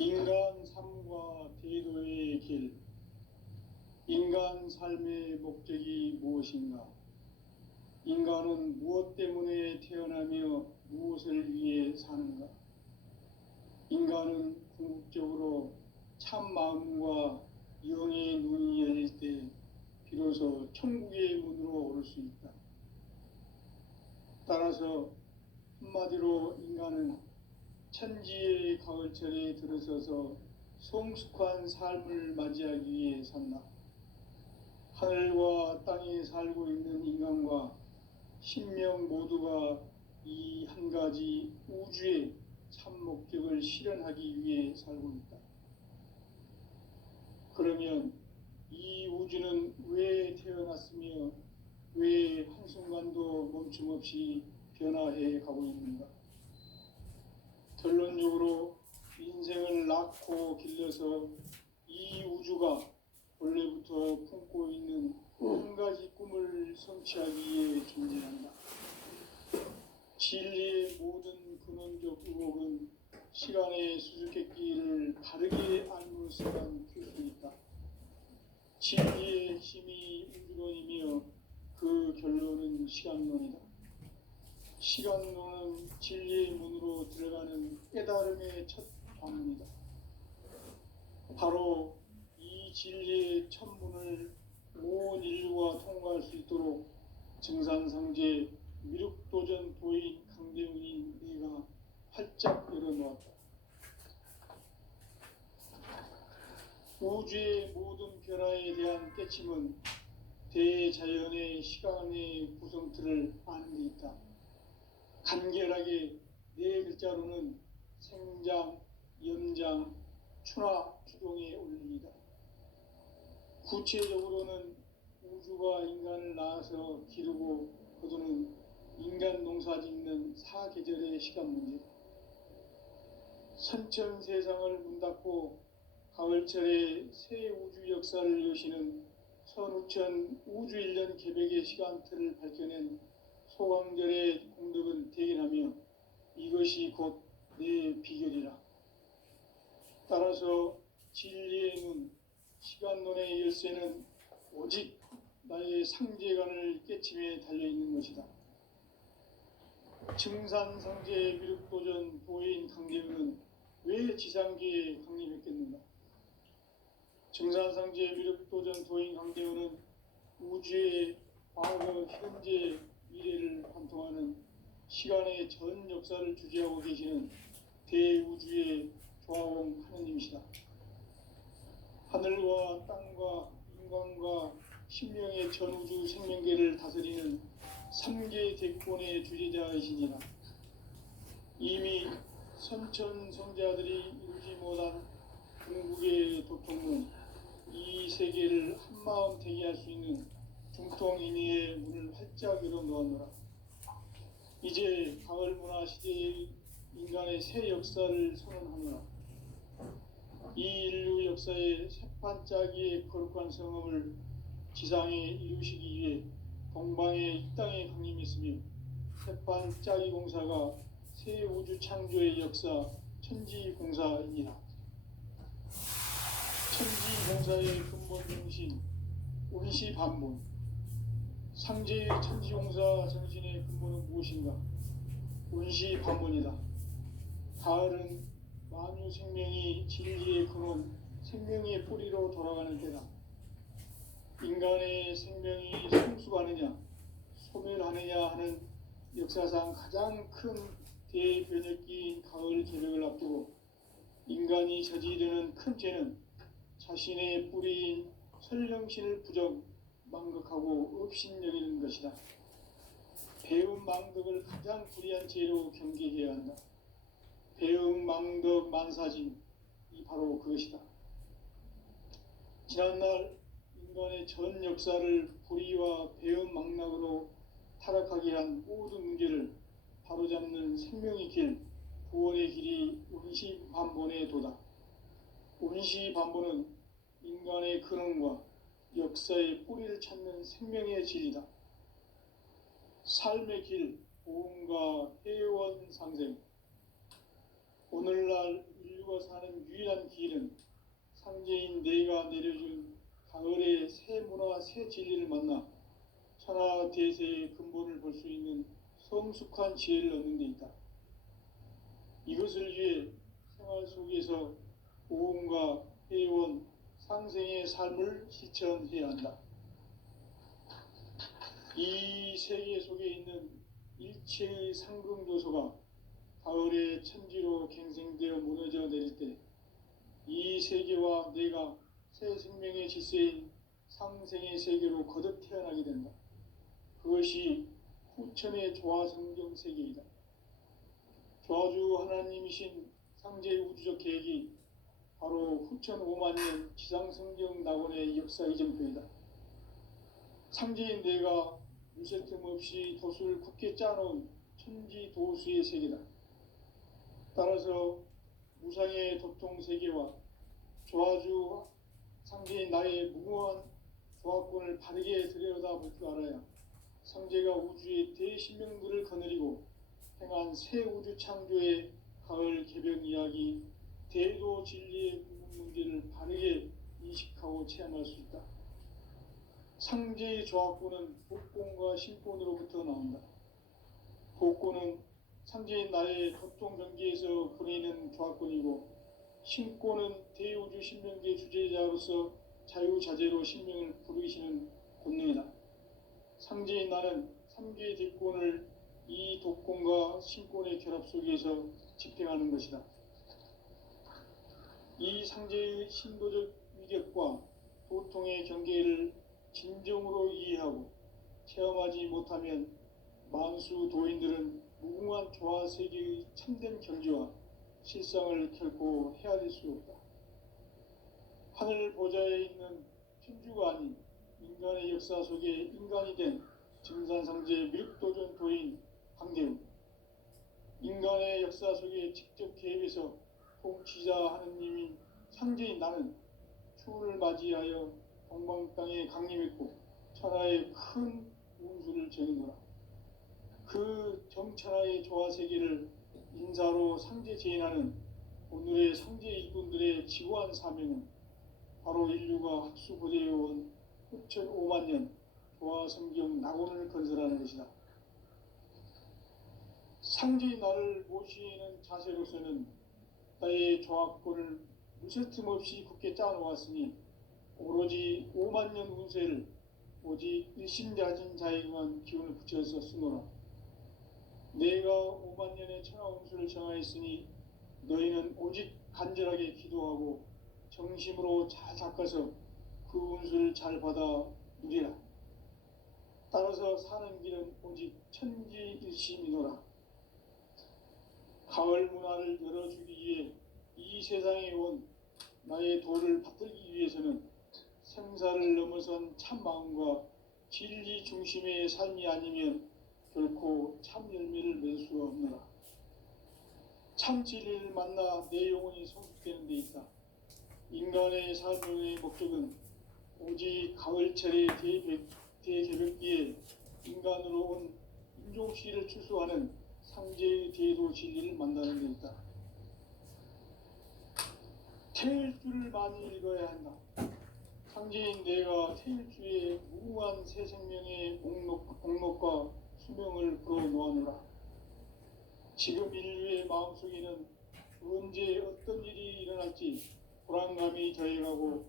인간 삶과 대도의 길, 인간 삶의 목적이 무엇인가? 인간은 무엇 때문에 태어나며 무엇을 위해 사는가? 인간은 궁극적으로 참 마음과 영의 눈이 열릴 때 비로소 천국의 문으로 오를 수 있다. 따라서 한마디로 인간은 천지의 가을철에 들어서서 성숙한 삶을 맞이하기 위해 산다. 하늘과 땅에 살고 있는 인간과 신명 모두가 이 한 가지 우주의 참 목적을 실현하기 위해 살고 있다. 그러면 이 우주는 왜 태어났으며 왜 한순간도 멈춤없이 변화해 가고 있는가? 결론적으로 인생을 낳고 길러서 이 우주가 원래부터 품고 있는 한 가지 꿈을 성취하기 위해 존재한다. 진리의 모든 근원적 의혹은 시간의 수수께끼를 바르게 알므로서만 풀 수 있다. 진리의 핵심이 우주론이며 그 결론은 시간론이다. 시간론은 진리의 문으로 들어가는 깨달음의 첫 관문이다. 바로 이 진리의 첫 문을 온 인류가 통과할 수 있도록 증산상제 미륵도전 도인 강대웅이 내가 활짝 열어놓았다. 우주의 모든 변화에 대한 깨침은 대자연의 시간의 구성틀을 아는 데 있다. 간결하게 네 글자로는 생장, 염장, 추나 추동의 원리이다. 구체적으로는 우주가 인간을 낳아서 기르고 거두는 인간 농사 짓는 사계절의 시간 문제. 선천 세상을 문 닫고 가을철에 새 우주 역사를 여시는 선우천 우주 1년 개백의 시간틀을 밝혀낸 소강절의 공덕을 대견하며 이것이 곧 내 비결이라. 따라서 진리의 문, 시간론의 열쇠는 오직 나의 상제관을 깨침에 달려있는 것이다. 증산상제 미륵도전 도인 강대웅은 왜 지상계에 강림했겠는가? 증산상제 미륵도전 도인 강대웅은 우주의 과거, 현재, 미래를 관통하는 시간의 전 역사를 주재하고 계시는 대우주의 조화공 하느님이시다. 하늘과 땅과 인간과 신명의 전우주 생명계를 다스리는 3계 대권의 주재자이시니라. 이미 선천성자들이 이루지 못한 궁극의 도통문, 이 세계를 한마음 대기할 수 있는 중통인의의 문을 활짝 열어놓았노라. 이제 가을 문화 시대의 인간의 새 역사를 선언하노라. 이 인류 역사의 새판짜기의 거룩한 성음을 지상에 이루시기 위해 동방의 이 땅에 강림했으며 새판짜기 공사가 새 우주 창조의 역사 천지공사이니라. 천지공사의 근본 정신 운시반문. 상제의 천지공사 정신의 근본은 무엇인가? 운시반문이다. 가을은 만유 생명이 진리의 근원, 생명의 뿌리로 돌아가는 때다. 인간의 생명이 성숙하느냐, 소멸하느냐 하는 역사상 가장 큰 대변혁기인 가을 개벽을 앞두고 인간이 저지르는 큰 죄는 자신의 뿌리인 설령신을 부정, 망극하고 업신여기는 것이다. 배움 망덕을 가장 불의한 죄로 경계해야 한다. 배움 망덕 만사진, 이 바로 그것이다. 지난날 인간의 전 역사를 불의와 배움 망락으로 타락하게 한 모든 문제를 바로잡는 생명의 길, 구원의 길이 운시반본의 도다. 운시반본은 인간의 근원과 역사의 뿌리를 찾는 생명의 진리다. 삶의 길, 보험과 회원 상생. 오늘날 인류가 사는 유일한 길은 상제인 내가 내려준 가을의 새 문화 새 진리를 만나 천하 대세의 근본을 볼 수 있는 성숙한 지혜를 얻는 데 있다. 이것을 위해 생활 속에서 보험과 회원, 상생의 삶을 실천해야 한다. 이 세계 속에 있는 일체의 상금 요소가 가을의 천지로 갱생되어 무너져 내릴 때 이 세계와 내가 새 생명의 질서인 상생의 세계로 거듭 태어나게 된다. 그것이 후천의 조화성경 세계이다. 조화주 하나님이신 상제의 우주적 계획이 바로 후천 5만 년 지상성경 낙원의 역사 이정표이다. 상제인 내가 무쇠 틈 없이 도수를 굳게 짜놓은 천지 도수의 세계다. 따라서 무상의 도통 세계와 조화주 상제인 나의 무궁한 조화권을 바르게 들여다볼 줄 알아야 상제가 우주의 대신명들을 거느리고 행한 새 우주 창조의 가을 개벽 이야기, 대도 진리의 문제를 바르게 인식하고 체험할 수 있다. 상제의 조화권은 복권과 신권으로부터 나온다. 복권은 상제인 나의 도통 경계에서 보내는 조화권이고, 신권은 대우주 신명계 주제자로서 자유자재로 신명을 부르시는 권능이다. 상제인 나는 3개의 대권을 이 독권과 신권의 결합 속에서 집행하는 것이다. 이 상제의 신도적 위격과 도통의 경계를 진정으로 이해하고 체험하지 못하면 만수 도인들은 무궁한 조화 세계의 참된 경지와 실상을 결코 헤아릴 수 없다. 하늘 보좌에 있는 천주가 아닌 인간의 역사 속에 인간이 된 증산상제 미륵도전 도인 강대우, 인간의 역사 속에 직접 개입해서 통치자 하느님인 상제인 나는 추운을 맞이하여 동방 땅에 강림했고 천하의 큰 운수를 정해노라. 그 정천하의 조화세계를 인사로 상제 제인하는 오늘의 상제 일꾼들의 지고한 사명은 바로 인류가 학수고대해온 후천 5만 년 조화성경 낙원을 건설하는 것이다. 상제인 나를 모시는 자세로서는 나의 조화권을 무쇠틈 없이 굳게 짜놓았으니 오로지 5만 년 운세를 오직 일심자진 자에게만 기운을 붙여서 쓰노라. 내가 5만 년의 천하 운수를 정하였으니 너희는 오직 간절하게 기도하고 정심으로 잘 닦아서 그 운수를 잘 받아 누리라. 따라서 사는 길은 오직 천지일심이노라. 가을 문화를 열어주기 위해 이 세상에 온 나의 도를 받들기 위해서는 생사를 넘어선 참 마음과 진리 중심의 삶이 아니면 결코 참 열매를 맺을 수가 없노라. 참 진리를 만나 내 영혼이 성숙되는 데 있다. 인간의 삶의 목적은 오직 가을철의 대개벽기에 인간으로 온 인종시를 출소하는 상제의 대도 진리를 만나는 데 있다. 태일주를 많이 읽어야 한다. 상제인 내가 태일주의 무궁한 새 생명의 목록과 수명을 불어놓아노라. 지금 인류의 마음속에는 언제 어떤 일이 일어날지 불안감이 더해가고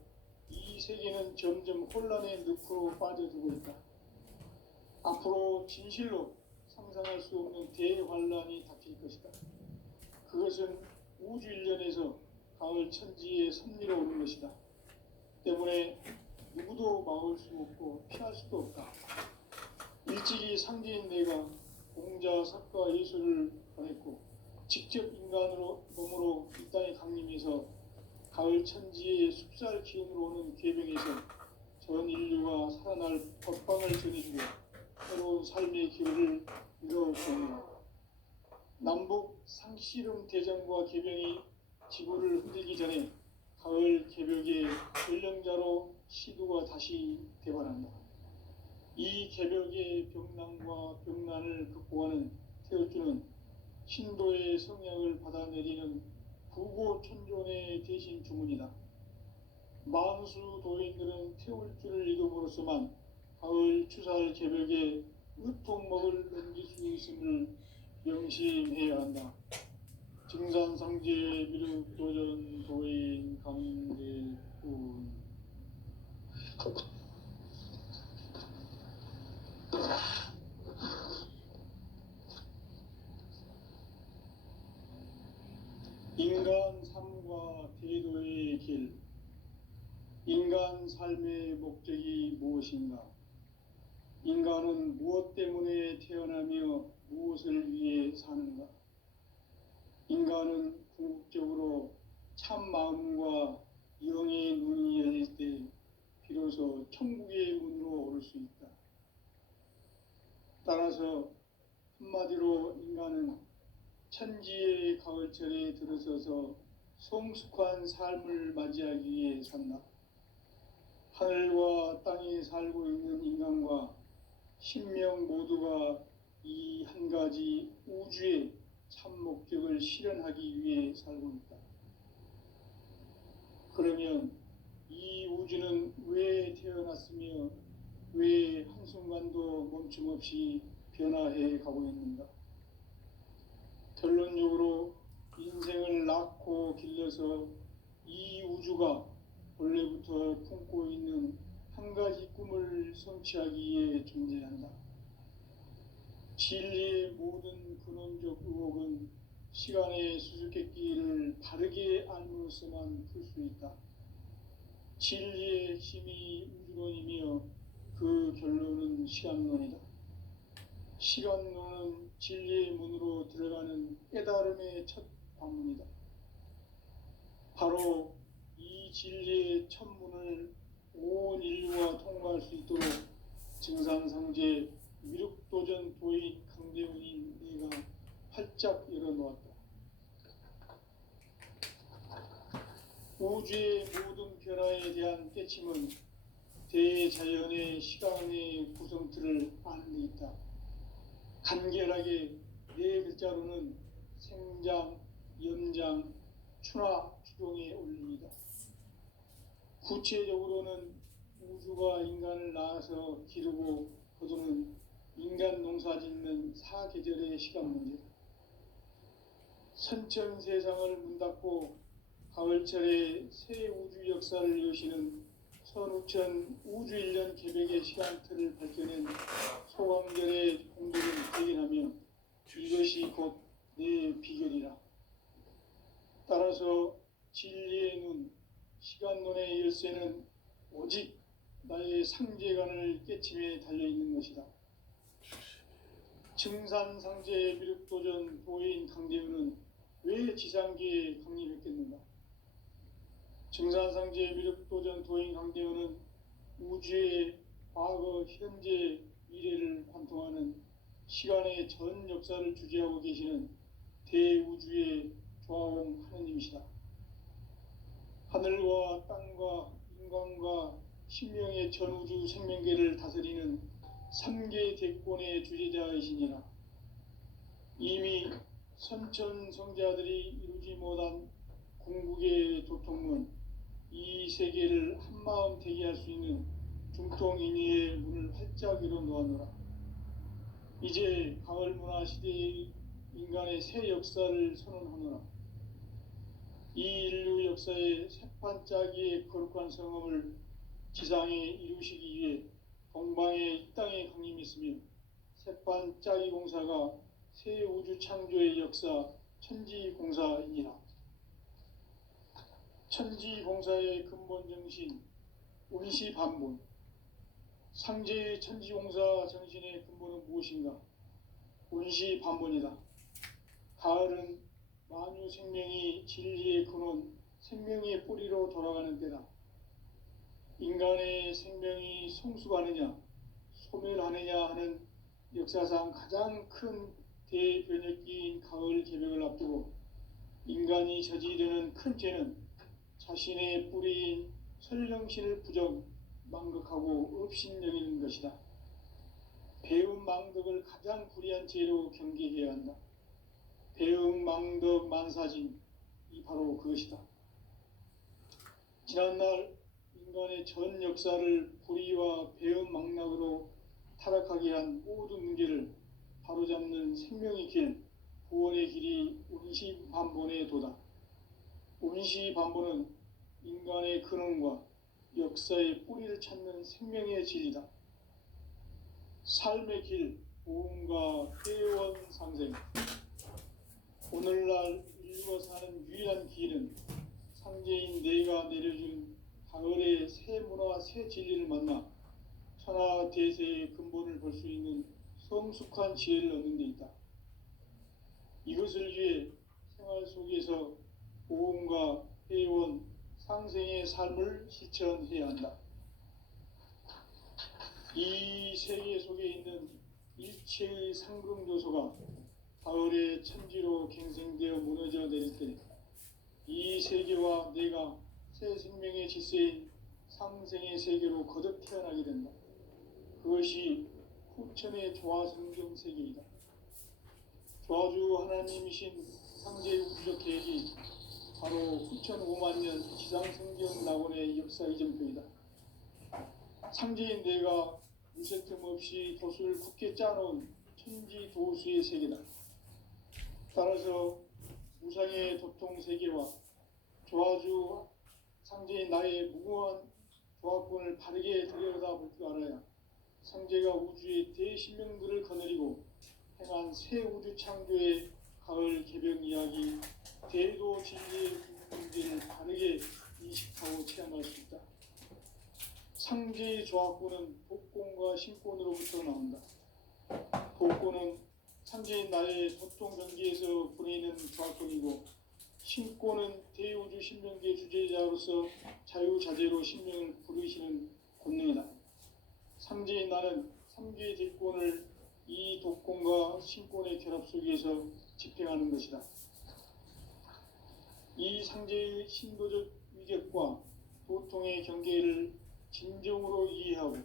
이 세계는 점점 혼란의 늪으로 빠져들고 있다. 앞으로 진실로 상상할 수 없는 대환란이 닥칠 것이다. 그것은 우주 일련에서 가을 천지의 섭리로 오는 것이다. 때문에 누구도 막을 수 없고 피할 수도 없다. 일찍이 상제인 내가 공자, 석가, 예수를 보냈고 직접 인간으로 몸으로 이 땅에 강림해서 가을 천지의 숲살 기운으로 오는 궤병에서 전 인류가 살아날 법방을 전해주고 새로운 삶의 기회를 이뤄주옵니다. 남북 상씨름 대전과 궤병이 지구를 흔들기 전에 가을 개벽의 전령자로 시두가 다시 대발한다. 이 개벽의 병난과 병난을 극복하는 태어주는 신도의 성향을 받아내리는 부고천존의 대신 주문이다. 만수 도인들은 태울 줄을 이름으로서만 가을 추살 개벽에 으통먹을 넘길 수 있음을 명심해야 한다. 증산상제 미륵도전 도인 강대군. 인간 삶과 태도의 길. 인간 삶의 목적이 무엇인가? 인간은 무엇 때문에 태어나며 무엇을 위해 사는가? 인간은 궁극적으로 참 마음과 영의 눈이 열릴 때 비로소 천국의 문으로 오를 수 있다. 따라서 한마디로 인간은 천지의 가을철에 들어서서 성숙한 삶을 맞이하기 위해 산다. 하늘과 땅에 살고 있는 인간과 신명 모두가 이 한 가지 우주의 참 목적을 실현하기 위해 살고 있다. 그러면 이 우주는 왜 태어났으며 왜 한순간도 멈춤없이 변화해 가고 있는가? 결론적으로 인생을 낳고 길러서 이 우주가 원래부터 품고 있는 한 가지 꿈을 성취하기 위해 존재한다. 진리의 모든 근원적 의혹은 시간의 수수께끼를 바르게 알므로서만 풀 수 있다. 진리의 핵심이 우주론이며 그 결론은 시간론이다. 시간론은 진리의 문으로 들어가는 깨달음의 첫 관문이다. 바로 이 진리의 첫 문을 온 인류가 통과할 수 있도록 증산상제 미륵도전 도인 강대훈인 내가 활짝 열어놓았다. 우주의 모든 변화에 대한 깨침은 대자연의 시간의 구성틀을 아는 데 있다. 간결하게 네 글자로는 생장, 염장, 추나, 추동의 원리이다. 구체적으로는 우주가 인간을 낳아서 기르고 거두는 인간 농사 짓는 사계절의 시간 문제다. 선천 세상을 문 닫고 가을철에 새 우주 역사를 여시는 선우천 우주 1년 개벽의 시간틀을 밝혀낸 소강절의 공들을 대견하며 이것이 곧 내 비결이라. 따라서 진리의 눈, 시간론의 열쇠는 오직 나의 상제관을 깨침에 달려있는 것이다. 증산상제 미륵도전 도인 강대훈은 왜 지상계에 강림했겠는가? 증산상제 미륵도전 도인 강대훈은 우주의 과거, 현재, 미래를 관통하는 시간의 전 역사를 주재하고 계시는 대우주의 조화홍 하느님이시다. 하늘과 땅과 인간과 신명의 전우주 생명계를 다스리는 3계 대권의 주재자이시니라. 이미 선천성자들이 이루지 못한 궁극의 도통문, 이 세계를 한마음 되게 할 수 있는 중통인의의 문을 활짝 열어놓아노라. 이제 가을 문화 시대의 인간의 새 역사를 선언하노라. 이 인류 역사의 새판짜기의 거룩한 성험을 지상에 이루시기 위해 동방의 이 땅에 강림했으며 새판짜기 공사가 새 우주 창조의 역사 천지공사이니라. 천지공사의 근본 정신 운시반본. 상제의 천지공사 정신의 근본은 무엇인가? 운시반본이다. 가을은 만유 생명이 진리의 근원, 생명의 뿌리로 돌아가는 때다. 인간의 생명이 성숙하느냐, 소멸하느냐 하는 역사상 가장 큰 대변혁기인 가을 개벽을 앞두고 인간이 저지르는 큰 죄는 자신의 뿌리인 설령신을 부정, 망극하고 업신여기는 것이다. 배움 망덕을 가장 불의한 죄로 경계해야 한다. 배움 망덕 만사진, 이 바로 그것이다. 지난날 인간의 전 역사를 불의와 배은망락으로 타락하게 한 모든 문제를 바로잡는 생명의 길, 구원의 길이 운시반본에 도다. 운시반본은 인간의 근원과 역사의 뿌리를 찾는 생명의 진리다. 삶의 길, 보험과 회원 상생. 오늘날 인류가 사는 유일한 길은 상제인 내가 내려준 가을의 새 문화, 새 진리를 만나 천하 대세의 근본을 볼 수 있는 성숙한 지혜를 얻는 데 있다. 이것을 위해 생활 속에서 보험과 회원, 상생의 삶을 실천해야 한다. 이 세계 속에 있는 일체의 상금 요소가 가을의 천지로 갱생되어 무너져 내릴 때 이 세계와 내가 새 생명의 질서인 상생의 세계로 거듭 태어나게 된다. 그것이 후천의 조화성경 세계이다. 조화주 하나님이신 상제의 우주적 계획이 바로 후천 5만년 지상성경 낙원의 역사 이전표이다. 상제인 내가 무쇠틈 없이 도수를 굳게 짜놓은 천지 도수의 세계다. 따라서 무상의 도통 세계와 조화주 상제인 나의 무궁한 조화권을 바르게 들여다볼 줄 알아야 상제가 우주의 대신명들을 거느리고 행한 새 우주 창조의 가을 개벽 이야기, 대도 진리의 문제를 바르게 인식하고 체험할 수 있다. 상제의 조화권은 복권과 신권으로부터 나온다. 복권은 상제인 나의 도통 경계에서 보내는 조화권이고, 신권은 대우주 신명계 주제자로서 자유자재로 신명을 부르시는 권능이다. 상제인 나는 삼계의 뒷권을 이 독권과 신권의 결합 속에서 집행하는 것이다. 이 상제의 신도적 위격과 도통의 경계를 진정으로 이해하고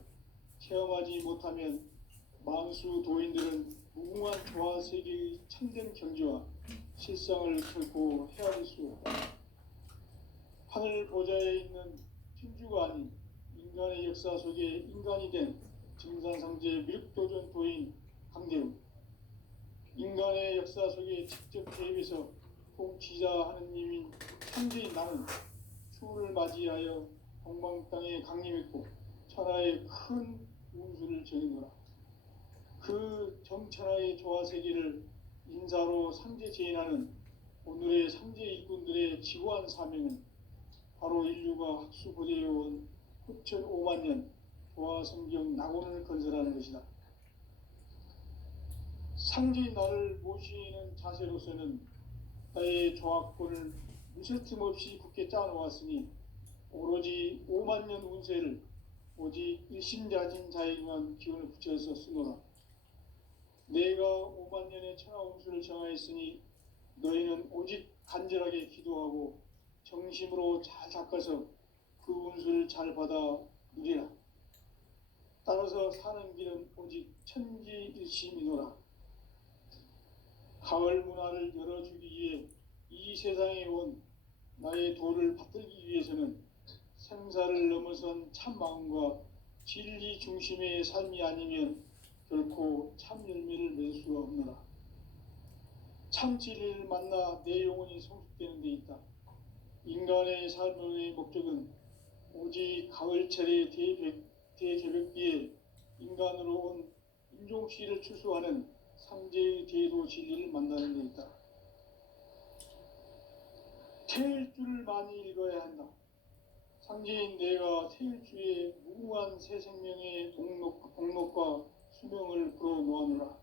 체험하지 못하면 만수 도인들은 무궁한 조화 세계의 참된 경지와 실상을 결코 헤아릴 수 없다. 하늘 보좌에 있는 천주가 아닌 인간의 역사 속에 인간이 된 증산상제 미륵도전 도인 강대훈, 인간의 역사 속에 직접 개입해서 통치자 하느님인 상제인 나는 추운을 맞이하여 동방 땅에 강림했고 천하의 큰 운수를 정해노라. 그 정천하의 조화세계를 인사로 상제 제인하는 오늘의 상제 일꾼들의 지고한 사명은 바로 인류가 학수고대해온 후천 5만년 조화성경 낙원을 건설하는 것이다. 상제인 나를 모시는 자세로서는 나의 조화권을 무쇠틈 없이 굳게 짜놓았으니 오로지 5만년 운세를 오직 일심자진 자에게만 기운을 붙여서 쓰노라. 내가 5만년의 천하 운수를 정하였으니 너희는 오직 간절하게 기도하고 정심으로 잘 닦아서 그 운수를 잘 받아 누리라. 따라서 사는 길은 오직 천지일심이노라. 가을 문화를 열어주기 위해 이 세상에 온 나의 도를 받들기 위해서는 생사를 넘어선 참 마음과 진리 중심의 삶이 아니면 결코 참 열매를 맺을 수가 없노라. 참 진리를 만나 내 영혼이 성숙되는 데 있다. 인간의 삶의 목적은 오직 가을철의 대개벽기에 인간으로 온 인종시를 추수하는 상제의 대도 진리를 만나는 데 있다. 태일주를 많이 읽어야 한다. 상제인 내가 태일주의 무궁한 새 생명의 공록과 수명을 불어놓아노라.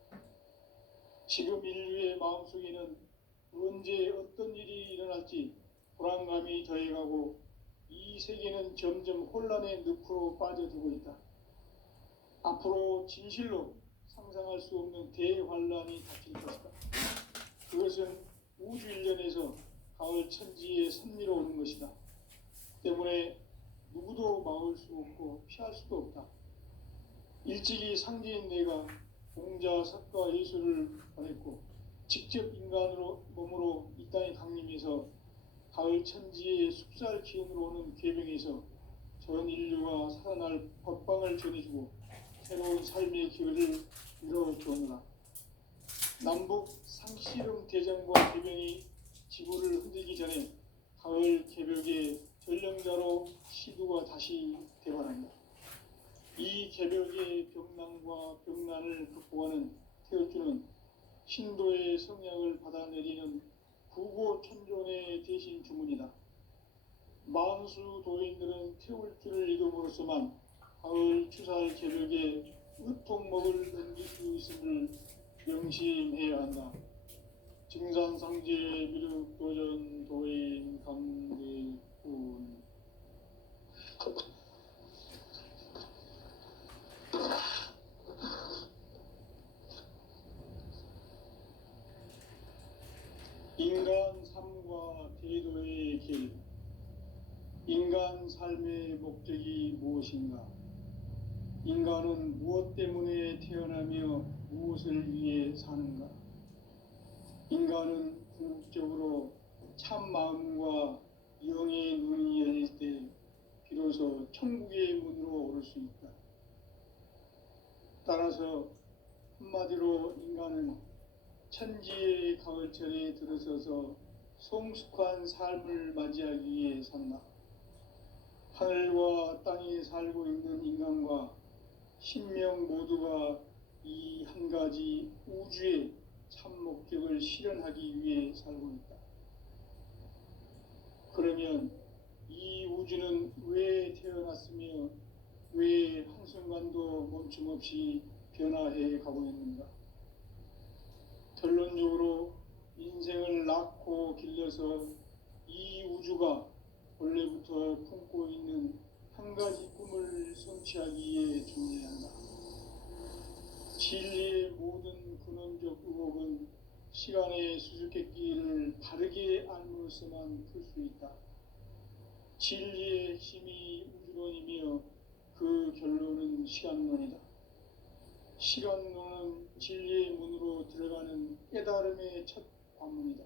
지금 인류의 마음속에는 언제 어떤 일이 일어날지 불안감이 더해가고 이 세계는 점점 혼란의 늪으로 빠져들고 있다. 앞으로 진실로 상상할 수 없는 대환란이 닥칠 것이다. 그것은 우주 일련에서 가을 천지에 선미로 오는 것이다. 때문에 누구도 막을 수 없고 피할 수도 없다. 일찍이 상제인 내가 공자, 석가, 예수를 보냈고 직접 인간으로 몸으로 이 땅에 강림해서 가을 천지의 숲살 기운으로 오는 궤병에서 전 인류가 살아날 법방을 전해주고 새로운 삶의 기회를 이뤄주오노라. 남북 상씨름 대전과 궤병이 지구를 흔들기 전에 가을 개벽의 전령자로 시두가 다시 되바랍니다. 이 개벽의 병난과 병난을 극복하는 태울주는 신도의 성약을 받아내리는 구고천존의 대신 주문이다. 만수 도인들은 태울주를 이름으로서만 가을 추살 개벽의 의통목을 넘길 수 있음을 명심해야 한다. 증산상제 미륵 도전 도인 강대군. 인간 삶과 대도의 길. 인간 삶의 목적이 무엇인가? 인간은 무엇 때문에 태어나며 무엇을 위해 사는가? 인간은 궁극적으로 참 마음과 영의 눈이 열릴 때 비로소 천국의 문으로 오를 수 있다. 따라서 한마디로 인간은 천지의 가을철에 들어서서 성숙한 삶을 맞이하기 위해 산다. 하늘과 땅에 살고 있는 인간과 신명 모두가 이 한 가지 우주의 참 목적을 실현하기 위해 살고 있다. 그러면 이 우주는 왜 태어났으며 왜 한순간도 멈춤 없이 변화해 가고 있는가? 결론적으로 인생을 낳고 길러서 이 우주가 원래부터 품고 있는 한 가지 꿈을 성취하기 위해 존재한다. 진리의 모든 근원적 의혹은 시간의 수수께끼를 바르게 알므로서만 풀 수 있다. 진리의 핵심이 우주론이며 그 결론은 시간론이다. 시간론은 진리의 문으로 들어가는 깨달음의 첫 관문이다.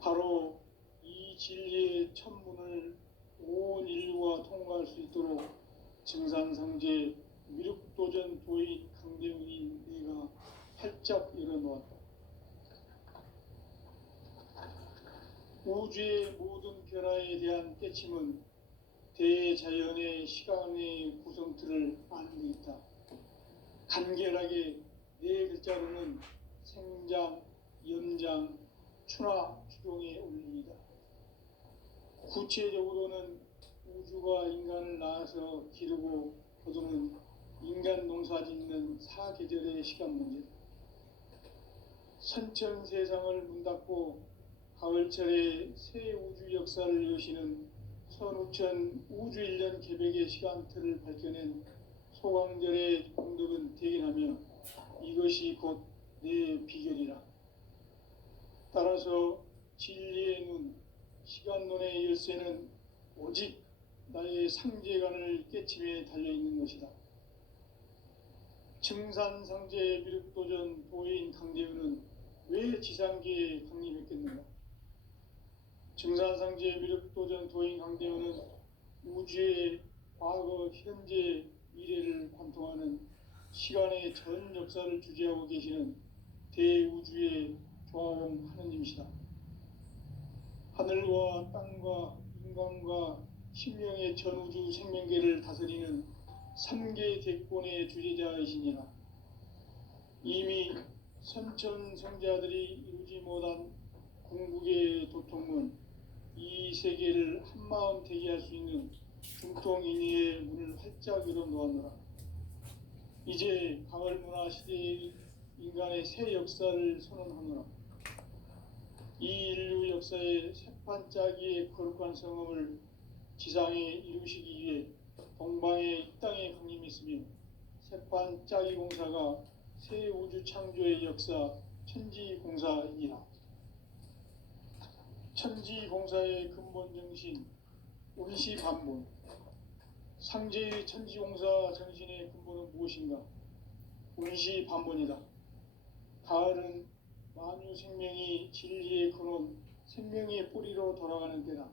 바로 이 진리의 첫 문을 온 인류가 통과할 수 있도록 증산상제 미륵도전 도인 강대훈인 내가 활짝 열어놓았다. 우주의 모든 변화에 대한 깨침은 대자연의 시간의 구성틀을 아는 데 있다. 간결하게 네 글자로는 생장, 연장, 추나 추동에 올립니다. 구체적으로는 우주가 인간을 낳아서 기르고 거두는 인간 농사 짓는 사계절의 시간 문제. 선천 세상을 문 닫고 가을철에 새 우주 역사를 여시는 선우천 우주 1년 개벽의 시간틀을 밝혀낸 소강절의 공덕은 대견하며 이것이 곧 내 비결이라. 따라서 진리의 눈, 시간론의 열쇠는 오직 나의 상제관을 깨침에 달려있는 것이다. 증산상제 미륵도전 도인 강대훈은 왜 지상계에 강림했겠는가? 증산상제 미륵도전 도인 강대훈은 우주의 과거, 현재, 미래를 관통하는 시간의 전 역사를 주재하고 계시는 대우주의 조화원 하느님이시다. 하늘과 땅과 인간과 신명의 전우주 생명계를 다스리는 3개 대권의 주재자이시니라. 이미 선천성자들이 이루지 못한 궁극의 도통문, 이 세계를 한마음 되게 할 수 있는 중통인의의 문을 활짝 열어놓았노라. 이제 가을 문화 시대의 인간의 새 역사를 선언하노라. 이 인류 역사의 새판짜기의 거룩한 성음을 지상에 이루시기 위해 동방의 이 땅에 강림했으며 새판짜기 공사가 새 우주 창조의 역사 천지공사이니라. 천지공사의 근본 정신 운시반문. 상제의 천지공사 정신의 근본은 무엇인가? 운시반문이다. 가을은 만유 생명이 진리의 근원 생명의 뿌리로 돌아가는 때다.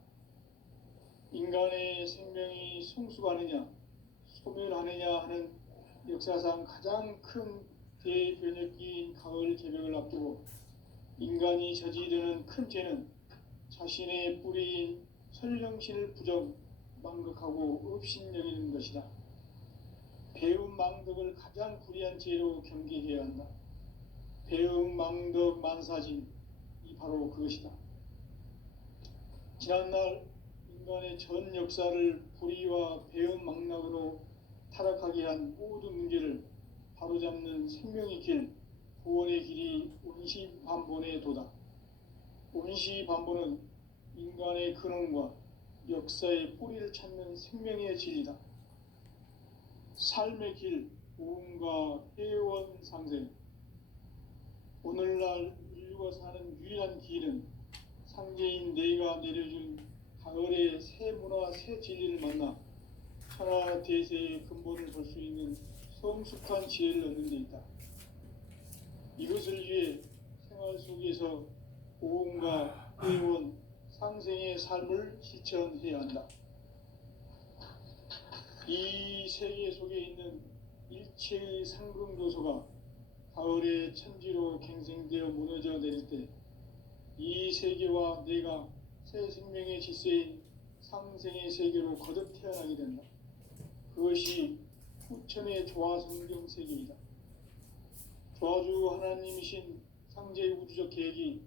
인간의 생명이 성숙하느냐 소멸하느냐 하는 역사상 가장 큰 대변혁기인 가을 개벽을 앞두고 인간이 저지르는 큰 죄는 자신의 뿌리인 설령신을 부정 망각하고 업신여기는 것이다. 배움 망덕을 가장 불의한 죄로 경계해야 한다. 배움 망덕 만사진 이 바로 그것이다. 지난날 인간의 전 역사를 불의와 배움 망락으로 타락하게 한 모든 문제를 바로잡는 생명의 길, 구원의 길이 운시반본에 도다. 운시반본은 인간의 근원과 역사의 뿌리를 찾는 생명의 진리다. 삶의 길, 오음과 회원 상생. 오늘날 인류가 사는 유일한 길은 상제인 내가 내려준 가을의 새 문화, 새 진리를 만나 천하 대세의 근본을 볼 수 있는 성숙한 지혜를 얻는 데 있다. 이것을 위해 생활 속에서 오음과 회원, 상생의 삶을 실천해야 한다. 이 세계 속에 있는 일체의 상승조소가 가을의 천지로 갱생되어 무너져 내릴 때 이 세계와 내가 새 생명의 질서인 상생의 세계로 거듭 태어나게 된다. 그것이 후천의 조화성경 세계이다. 조화주 하나님이신 상제의 우주적 계획이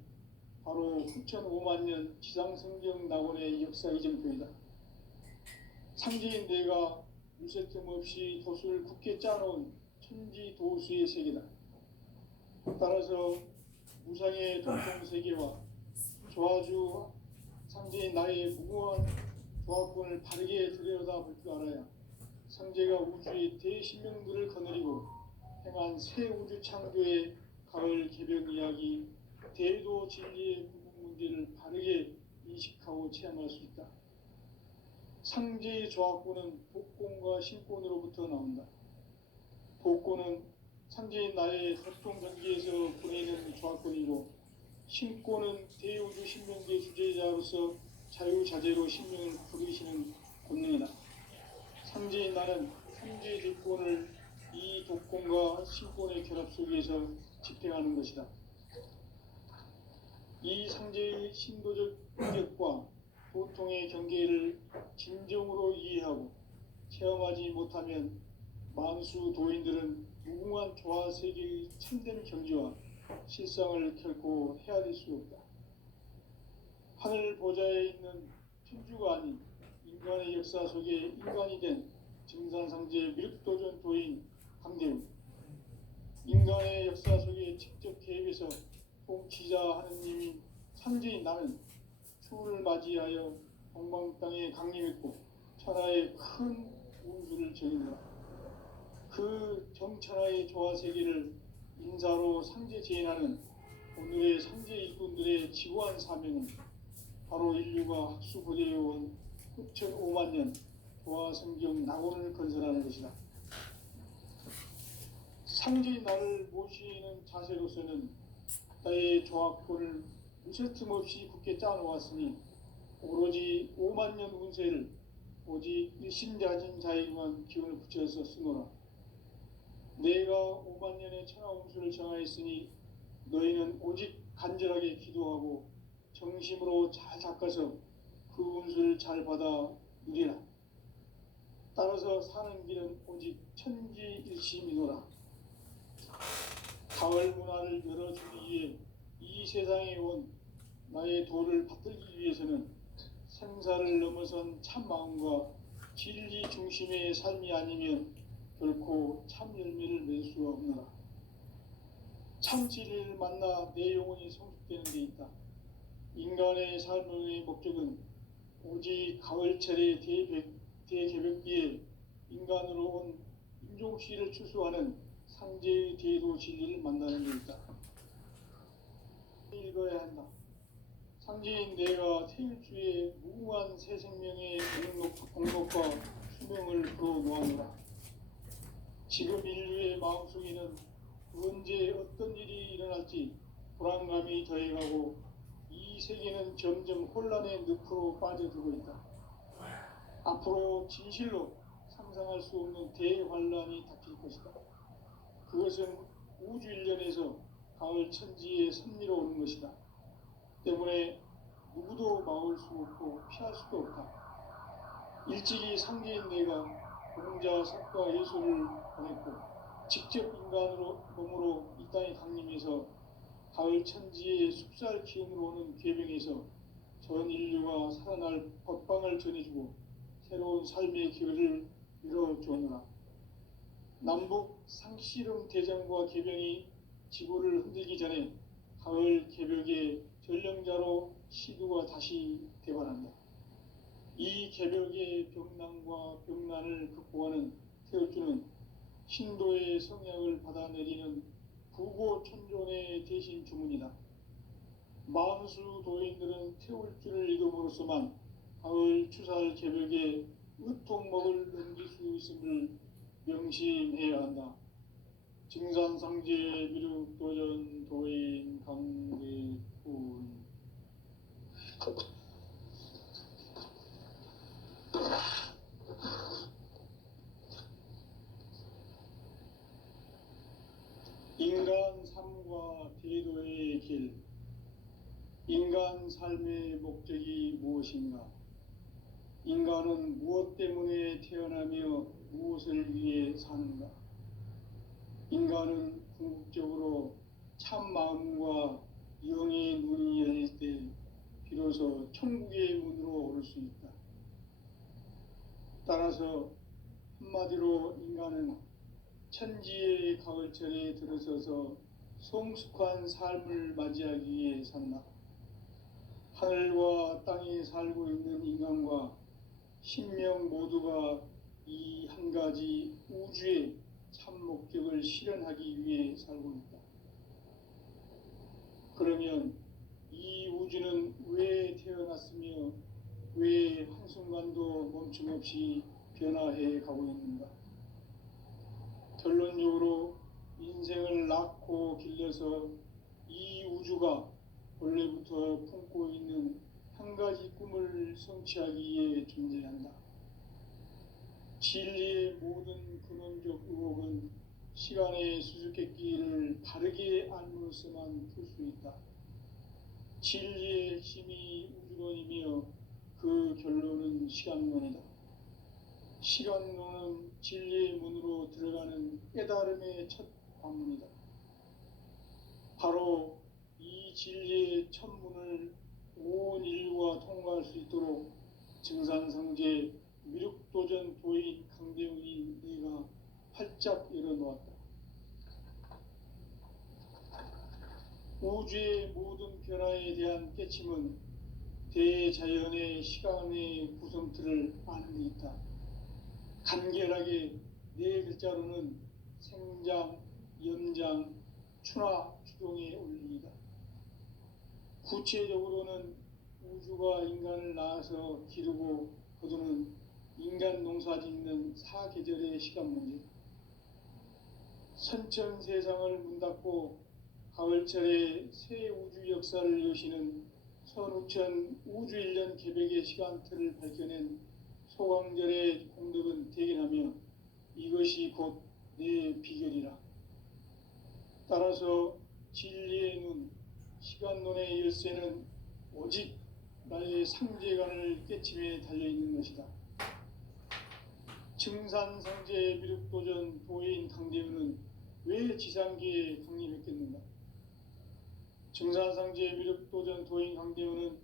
바로 후천 5만 년 지상성경 낙원의 역사 이정표이다. 상제인 내가 유세 틈 없이 도수를 굳게 짜놓은 천지 도수의 세계다. 따라서 무상의 동통세계와 조화주 상제인 나의 무궁한 조화권을 바르게 들여다볼 줄 알아야 상제가 우주의 대신명들을 거느리고 행한 새 우주 창조의 가을 개벽 이야기, 대도 진리의 구분 문제를 바르게 인식하고 체험할 수 있다. 상제의 조화권은 복권과 신권으로부터 나온다. 복권은 상제인 나의 협동 전기에서 보내는 조화권이고, 신권은 대우주 신명계 주제자로서 자유자재로 신명을 부르시는 권능이다. 상제인 나는 상제의 대권을 이 독권과 신권의 결합 속에서 집행하는 것이다. 이 상제의 신도적 인격과 보통의 경계를 진정으로 이해하고 체험하지 못하면 만수 도인들은 무궁한 조화 세계의 참된 경지와 실상을 결코 헤아릴 수 없다. 하늘 보좌에 있는 천주가 아닌 인간의 역사 속에 인간이 된 증산상제 미륵도전 도인 강대우, 인간의 역사 속에 직접 개입해서 통치자 하느님인 상제인 나는 추후를 맞이하여 동방 땅에 강림했고 천하의 큰 운수를 정인다. 그 정천하의 조화 세계를 인사로 상제 제인하는 오늘의 상제 일꾼들의 지구한 사명은 바로 인류가 학수 보존해온 후천 5만 년 조화 성경 낙원을 건설하는 것이다. 상제인 나를 모시는 자세로서는 나의 조화권을 무쇠틈 없이 굳게 짜놓았으니 오로지 5만 년 운세를 오직 일심자진 자에게만 기운을 붙여서 쓰노라. 내가 5만 년의 천하 운수를 정하였으니 너희는 오직 간절하게 기도하고 정심으로 잘 닦아서 그 운수를 잘 받아 누리라. 따라서 사는 길은 오직 천지일심이노라. 가을 문화를 열어주기 위해 이 세상에 온 나의 도를 받들기 위해서는 생사를 넘어선 참 마음과 진리 중심의 삶이 아니면 결코 참 열매를 맺을 수가 없노라. 참 진리를 만나 내 영혼이 성숙되는 데 있다. 인간의 삶의 목적은 오직 가을철의 대개벽기에 인간으로 온 인종시를 추수하는 상제의 대도 진리를 만나는 데 있다. 읽어야 한다. 상제인 내가 태일주의 무궁한 새 생명의 공덕과 수명을 불어놓았노라. 지금 인류의 마음속에는 언제 어떤 일이 일어날지 불안감이 더해가고 이 세계는 점점 혼란의 늪으로 빠져들고 있다. 앞으로 진실로 상상할 수 없는 대환란이 닥칠 것이다. 그것은 우주 일련에서 가을 천지의 섭리로 오는 것이다. 때문에 누구도 막을 수 없고 피할 수도 없다. 일찍이 상제인 내가 공자, 석가, 예수를 보냈고 직접 인간으로 몸으로 이 땅에 강림해서 가을 천지의 숲살 기운으로 오는 계병에서 전 인류가 살아날 법방을 전해주고 새로운 삶의 기회를 열어주었노라. 남북 상씨름 대장과 계병이 지구를 흔들기 전에 가을 개벽의 전령자로 시두가 다시 대발한다. 이 개벽의 병난과 병난을 극복하는 태울주는 신도의 성약을 받아내리는 부고천존의 대신 주문이다. 만수 도인들은 태울주를 이름으로서만 가을 추살 개벽에 으통먹을 넘길 수 있음을 명심해야 한다. 증산상제 미륵도전 도인 강대군. 인간 삶과 대도의 길. 인간 삶의 목적이 무엇인가? 인간은 무엇 때문에 태어나며 무엇을 위해 사는가? 인간은 궁극적으로 참 마음과 영의 눈이 열릴 때 비로소 천국의 문으로 오를 수 있다. 따라서 한마디로 인간은 천지의 가을철에 들어서서 성숙한 삶을 맞이하기 위해 산다. 하늘과 땅에 살고 있는 인간과 신명 모두가 이 한 가지 우주의 참 목적을 실현하기 위해 살고 있다. 그러면 이 우주는 왜 태어났으며 왜 한순간도 멈춤없이 변화해 가고 있는가? 결론적으로 인생을 낳고 길러서 이 우주가 원래부터 품고 있는 한 가지 꿈을 성취하기 위해 존재한다. 진리의 모든 근원적 의혹은 시간의 수수께끼를 바르게 알므로서만 풀 수 있다. 진리의 핵심이 우주론이며 그 결론은 시간론이다. 시간론은 진리의 문으로 들어가는 깨달음의 첫 관문이다. 바로 이 진리의 첫 문을 온 인류가 통과할 수 있도록 증산성제 미륵도전 도인 강대웅이 내가 활짝 열어놓았다. 우주의 모든 변화에 대한 깨침은 대자연의 시간의 구성틀을 아는 데 있다. 간결하게 네 글자로는 생장, 연장, 추나 추동의 원리이다. 구체적으로는 우주가 인간을 낳아서 기르고 거두는 인간 농사 짓는 사계절의 시간 문제. 선천 세상을 문 닫고 가을철에 새 우주 역사를 여시는 선우천 우주일년 개벽의 시간틀을 밝혀낸 소강절의 공덕은 대견하며 이것이 곧 내 비결이라. 따라서 진리의 눈, 시간론의 열쇠는 오직 나의 상제관을 깨침에 달려있는 것이다. 증산상제 미륵도전 도인 강대우는 왜 지상계에 강림했겠는가? 증산상제 미륵도전 도인 강대우는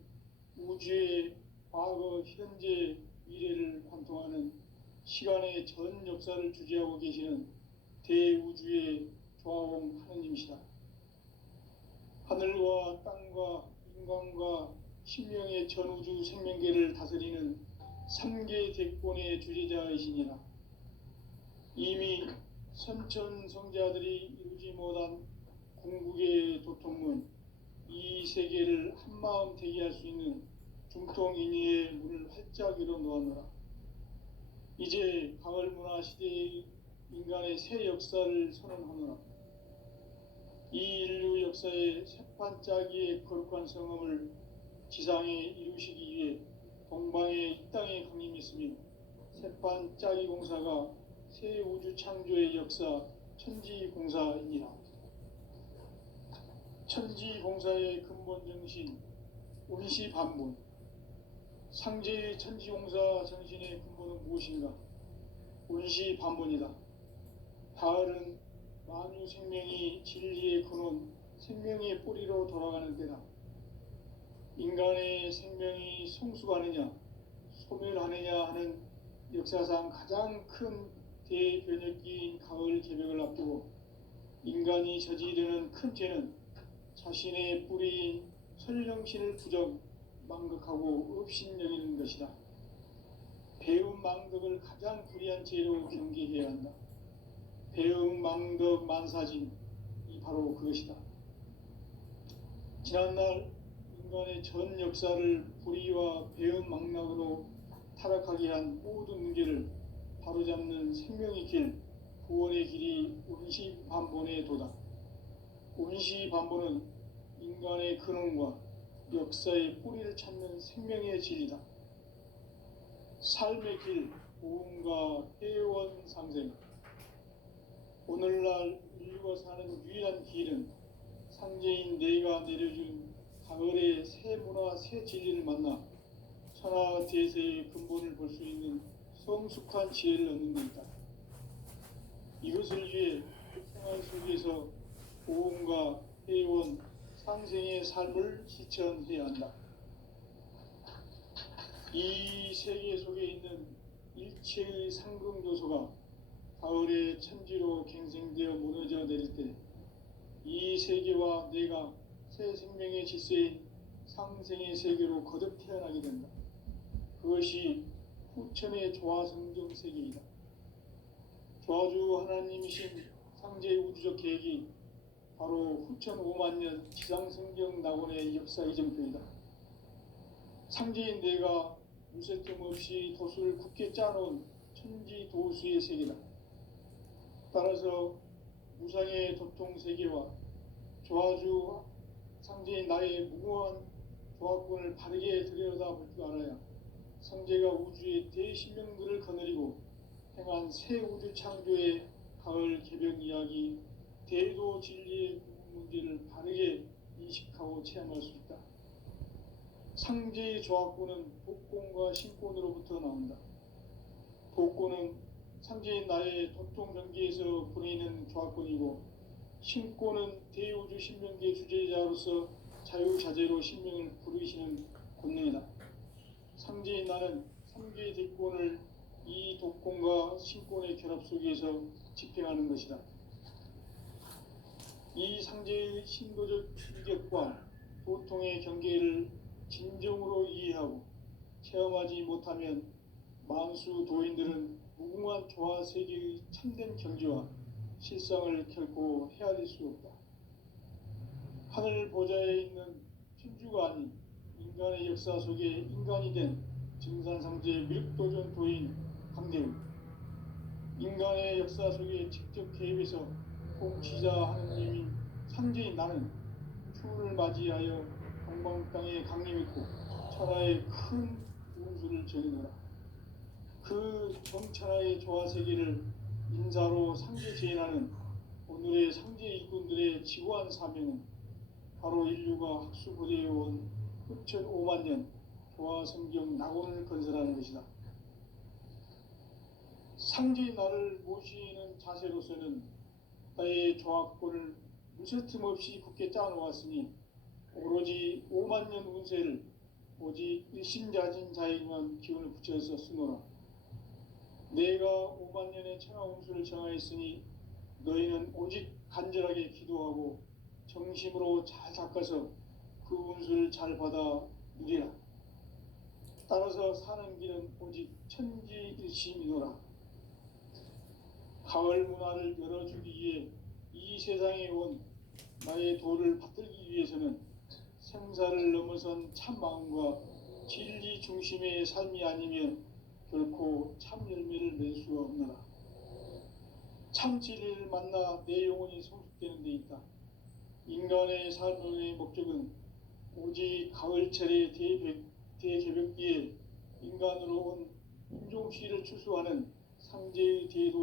우주의 과거, 현재, 미래를 관통하는 시간의 전 역사를 주재하고 계시는 대우주의 조화원 하느님이시다. 하늘과 땅과 인간과 신명의 전우주 생명계를 다스리는 3계 대권의 주재자이시니라. 이미 선천성자들이 이루지 못한 궁극의 도통문, 이 세계를 한마음 되게 할 수 있는 중통인의의 문을 활짝 열어놓았노라. 이제 가을 문화 시대의 인간의 새 역사를 선언하노라. 이 인류 역사의 새판짜기의 거룩한 성음을 지상에 이루시기 위해 동방의 이 땅에 강림했으며 새판 짜기 공사가 새 우주 창조의 역사 천지공사이니라. 천지공사의 근본 정신 운시반본. 상제의 천지공사 정신의 근본은 무엇인가? 운시반본이다. 가을은 만유 생명이 진리의 근원, 생명의 뿌리로 돌아가는 때다. 인간의 생명이 성숙하느냐, 소멸하느냐 하는 역사상 가장 큰 대변혁기인 가을 개벽을 앞두고 인간이 저지르는 큰 죄는 자신의 뿌리인 설령신을 부정, 망극하고 업신여기는 것이다. 배움 망덕을 가장 불의한 죄로 경계해야 한다. 배움 망덕 만사진, 이 바로 그것이다. 지난날 인간의 전 역사를 불의와 배움 망락으로 타락하게 한 모든 문제를 바로잡는 생명의 길, 구원의 길이 운시반본의 도다. 운시반본은 인간의 근원과 역사의 뿌리를 찾는 생명의 진리다. 삶의 길, 보험과 회원 상생. 오늘날 인류가 사는 유일한 길은 상제인 내가 내려준 가을의 새 문화, 새 진리를 만나 천하 대세의 근본을 볼 수 있는 성숙한 지혜를 얻는 데 있다. 이것을 위해 생활 속에서 보험과 회원, 상생의 삶을 실천해야 한다. 이 세계 속에 있는 일체의 상승요소가 가을의 천지로 갱생되어 무너져 내릴 때 이 세계와 내가 새 생명의 질서인 상생의 세계로 거듭 태어나게 된다. 그것이 후천의 조화성경 세계이다. 조화주 하나님이신 상제의 우주적 계획이 바로 후천 5만 년 지상성경 낙원의 역사 이정표이다. 상제인 내가 무쇠틈 없이 도수를 굳게 짜놓은 천지 도수의 세계다. 따라서 무상의 도통 세계와 조화주 상제인 나의 무궁한 조화권을 바르게 들여다볼 줄 알아야 상제가 우주의 대신명들을 거느리고 행한 새 우주 창조의 가을 개벽 이야기, 대도 진리의 문제를 바르게 인식하고 체험할 수 있다. 상제의 조화권은 복권과 신권으로부터 나온다. 복권은 상제인 나의 도통 경계에서 보내는 조화권이고, 신권은 대우주 신명계 주제자로서 자유자재로 신명을 부르시는 권능이다. 상제인 나는 3개의 대권을 이 독권과 신권의 결합 속에서 집행하는 것이다. 이 상제의 신도적 인격과 도통의 경계를 진정으로 이해하고 체험하지 못하면 만수 도인들은 무궁한 조화 세계의 참된 경지와 실상을 결코 헤아릴 수 없다. 하늘 보좌에 있는 천주가 아닌 인간의 역사 속에 인간이 된 증산상제 밀도전 도인 강대우, 인간의 역사 속에 직접 개입해서 통치자 하느님인 상제인 나는 추운을 맞이하여 동방 땅에 강림했고 천하의 큰 운수를 정해노라. 그 정천하의 조화 세계를 인사로 상제 제인하는 오늘의 상제 일꾼들의 지구한 사명은 바로 인류가 학수고대해온 후천 5만 년 조화 성경 낙원을 건설하는 것이다. 상제인 나를 모시는 자세로서는 나의 조화권을 무쇠틈 없이 굳게 짜놓았으니 오로지 5만 년 운세를 오직 일심자진 자에게만 기운을 붙여서 쓰노라. 내가 5만 년의 천하 운수를 정하였으니 너희는 오직 간절하게 기도하고 정심으로 잘 닦아서 그 운수를 잘 받아 누리라. 따라서 사는 길은 오직 천지일심이노라. 가을 문화를 열어주기 위해 이 세상에 온 나의 도를 받들기 위해서는 생사를 넘어선 참 마음과 진리 중심의 삶이 아니면 결코 참 열매를 맺을 수가 없노라. 참 진리를 만나 내 영혼이 성숙되는 데 있다. 인간의 삶의 목적은 오직 가을철의 대개벽기에 인간으로 온 품종시를 추수하는 상제의 대도